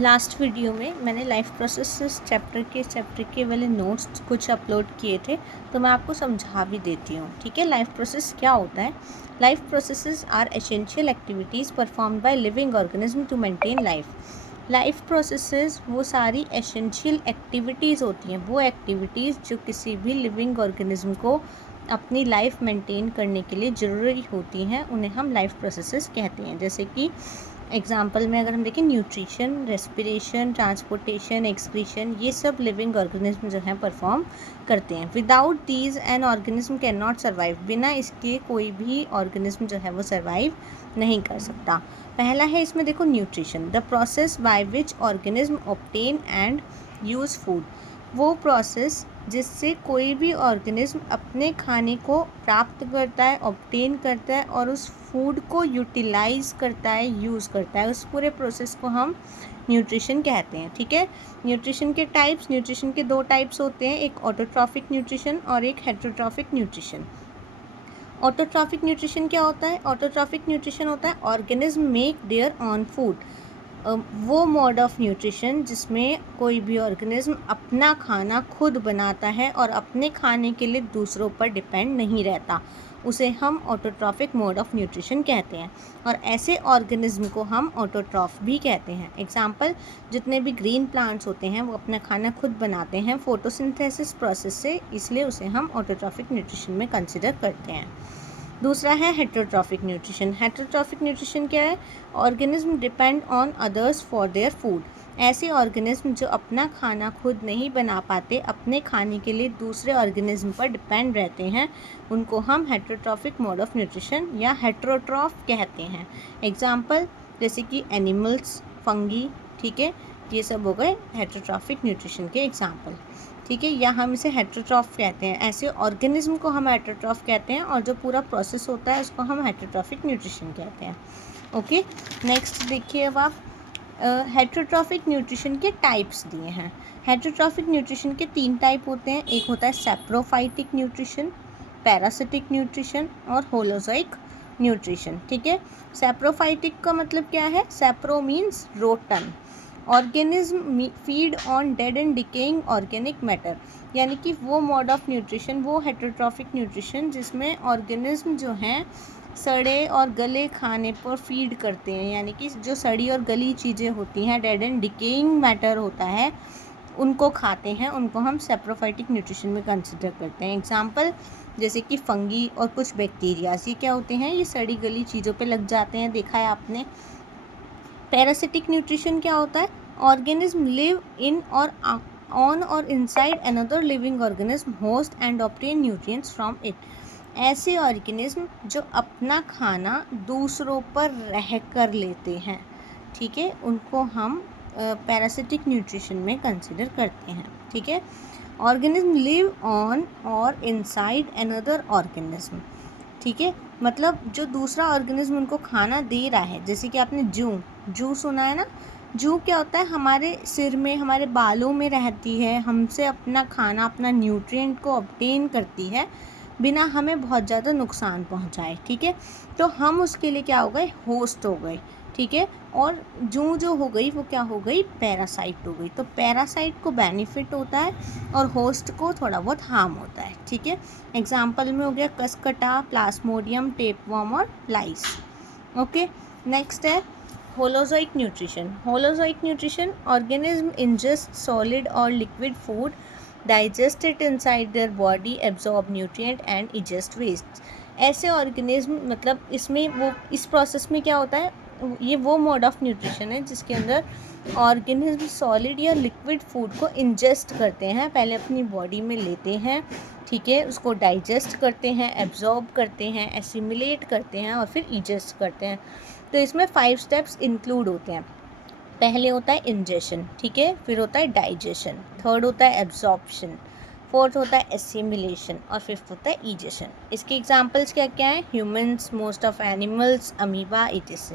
Last video में मैंने life processes chapter के वाले नोट्स कुछ अपलोड किए थे, तो मैं आपको समझा भी देती हूँ। ठीक है, लाइफ प्रोसेस क्या होता है। Life processes are essential activities performed by living organism to maintain life. Life processes वो सारी एसेंशियल एक्टिविटीज़ होती हैं, वो एक्टिविटीज़ जो किसी भी लिविंग ऑर्गेनिज्म को अपनी लाइफ मेंटेन करने के लिए ज़रूरी होती हैं, उन्हें हम लाइफ प्रोसेसेस कहते हैं। जैसे कि एग्जाम्पल में अगर हम देखें, न्यूट्रिशन, रेस्पिरेशन, ट्रांसपोर्टेशन, एक्सक्रीशन, ये सब लिविंग ऑर्गेनिज्म जो हैं परफॉर्म करते हैं। Without these an organism can not survive. बिना इसके कोई भी ऑर्गेनिज्म जो है वो सर्वाइव नहीं कर सकता। पहला है इसमें देखो nutrition, the process by which organism obtain and use food. वो प्रोसेस जिससे कोई भी ऑर्गेनिज्म अपने खाने को प्राप्त करता है, ऑब्टेन करता है और उस फूड को यूटिलाइज करता है, यूज़ करता है, उस पूरे प्रोसेस को हम न्यूट्रिशन कहते हैं। ठीक है, न्यूट्रिशन के टाइप्स, न्यूट्रिशन के दो टाइप्स होते हैं, एक ऑटोट्रॉफिक न्यूट्रिशन और एक हेटेरोट्रॉफिक न्यूट्रिशन। ऑटोट्रॉफिक न्यूट्रिशन क्या होता है? ऑटोट्रॉफिक न्यूट्रिशन होता है organism make their on food. वो मोड ऑफ न्यूट्रिशन जिसमें कोई भी ऑर्गेनिज्म अपना खाना खुद बनाता है और अपने खाने के लिए दूसरों पर डिपेंड नहीं रहता, उसे हम ऑटोट्रॉफिक मोड ऑफ न्यूट्रिशन कहते हैं। और ऐसे ऑर्गेनिज्म को हम ऑटोट्रॉफ भी कहते हैं। एग्जाम्पल, जितने भी ग्रीन प्लांट्स होते हैं वो अपना खाना खुद बनाते हैं फोटोसिंथेसिस प्रोसेस से, इसलिए उसे हम ऑटोट्रॉफिक न्यूट्रिशन में कंसिडर करते हैं। दूसरा है हेटेरोट्रॉफिक न्यूट्रिशन। हेटेरोट्रॉफिक न्यूट्रिशन क्या है? Organism depend on others for their food. ऐसे ऑर्गेनिज्म जो अपना खाना खुद नहीं बना पाते, अपने खाने के लिए दूसरे ऑर्गेनिज्म पर डिपेंड रहते हैं, उनको हम हेटेरोट्रॉफिक मोड ऑफ न्यूट्रिशन या हेटेरोट्रॉफ कहते हैं। एग्जाम्पल जैसे कि एनिमल्स, फंगी, ठीक है, ये सब हो गए हेटेरोट्रॉफिक न्यूट्रिशन के एग्जाम्पल। ठीक है, या हम इसे हेटेरोट्रॉफ कहते हैं। ऐसे ऑर्गेनिज्म को हम हेटेरोट्रॉफ कहते हैं और जो पूरा प्रोसेस होता है उसको हम हेटेरोट्रॉफिक न्यूट्रिशन कहते हैं। ओके, नेक्स्ट देखिए अब आप हेटेरोट्रॉफिक न्यूट्रिशन के टाइप्स दिए हैं। हेटेरोट्रॉफिक न्यूट्रिशन के 3 टाइप होते हैं। एक होता है सैप्रोफाइटिक न्यूट्रिशन, पैरासिटिक न्यूट्रिशन और होलोजोइक न्यूट्रिशन। ठीक है, सैप्रोफाइटिक का मतलब क्या है? सैप्रो means rotten. Organism feed on dead and decaying organic matter, यानी कि वो मोड ऑफ न्यूट्रिशन, वो हेटेरोट्रॉफिक न्यूट्रिशन जिसमें ऑर्गेनिज्म जो हैं सड़े और गले खाने पर फीड करते हैं, यानी कि जो सड़ी और गली चीज़ें होती हैं, डेड एंड डिकेइंग मैटर होता है, उनको खाते हैं, उनको हम सैप्रोफाइटिक न्यूट्रिशन में कंसिडर करते हैं। एग्जाम्पल जैसे कि फंगी और कुछ बैक्टीरियाज, ये क्या होते हैं? ये सड़ी गली चीज़ों पे लग जाते हैं, देखा है आपने। पैरासिटिक न्यूट्रिशन क्या होता है? ऑर्गेनिज्म लिव इन और ऑन और inside another living organism, host and obtain nutrients from it. ऐसे ऑर्गेनिज्म जो अपना खाना दूसरों पर रह कर लेते हैं, ठीक है, उनको हम पैरासिटिक न्यूट्रिशन में कंसिडर करते हैं। ठीक है, ऑर्गेनिज्म लिव ऑन और इनसाइड अनदर ऑर्गेनिज्म। ठीक है, मतलब जो दूसरा ऑर्गेनिज्म उनको खाना दे रहा है, जैसे कि आपने जू सुना है ना। जू क्या होता है? हमारे सिर में, हमारे बालों में रहती है, हमसे अपना खाना, अपना न्यूट्रिएंट को ऑब्टेन करती है बिना हमें बहुत ज़्यादा नुकसान पहुंचाए। ठीक है, तो हम उसके लिए क्या हो गए? होस्ट हो गए। ठीक है, और जू जो हो गई वो क्या हो गई? पैरासाइट हो गई। तो पैरासाइट को बेनिफिट होता है और होस्ट को थोड़ा बहुत हार्म होता है। ठीक है, एग्जाम्पल में हो गया कसकटा, प्लाज्मोडियम, टेपवर्म और लाइस। ओके, नेक्स्ट है holozoic nutrition. Holozoic nutrition, organism ingest solid और liquid food, digest it inside their body, absorb nutrient and egest waste. ऐसे ऑर्गेनिज्म, मतलब इसमें वो, इस प्रोसेस में क्या होता है? ये वो मोड ऑफ न्यूट्रिशन है जिसके अंदर ऑर्गेनिज्म सॉलिड या लिक्विड फूड को इंजेस्ट करते हैं, पहले अपनी बॉडी में लेते हैं, ठीक है, उसको डाइजेस्ट करते हैं, एब्जॉर्ब करते हैं, एसिमिलेट करते हैं और फिर इजेस्ट करते हैं। तो इसमें 5 स्टेप्स इंक्लूड होते हैं। पहले होता है इंजेशन, ठीक है, फिर होता है डाइजेशन, थर्ड होता है एब्जॉर्प्शन, फोर्थ होता है एसिमिलेशन और फिफ्थ होता है इजेशन। इसके एग्जांपल्स क्या क्या हैं? Humans, most of animals, amoeba, इटिस।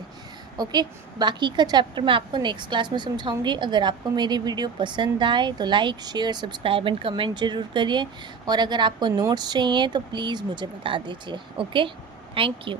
ओके, बाकी का चैप्टर मैं आपको नेक्स्ट क्लास में समझाऊंगी। अगर आपको मेरी वीडियो पसंद आए तो like, share, subscribe and comment ज़रूर करिए, और अगर आपको नोट्स चाहिए तो प्लीज़ मुझे बता दीजिए। Okay, thank you.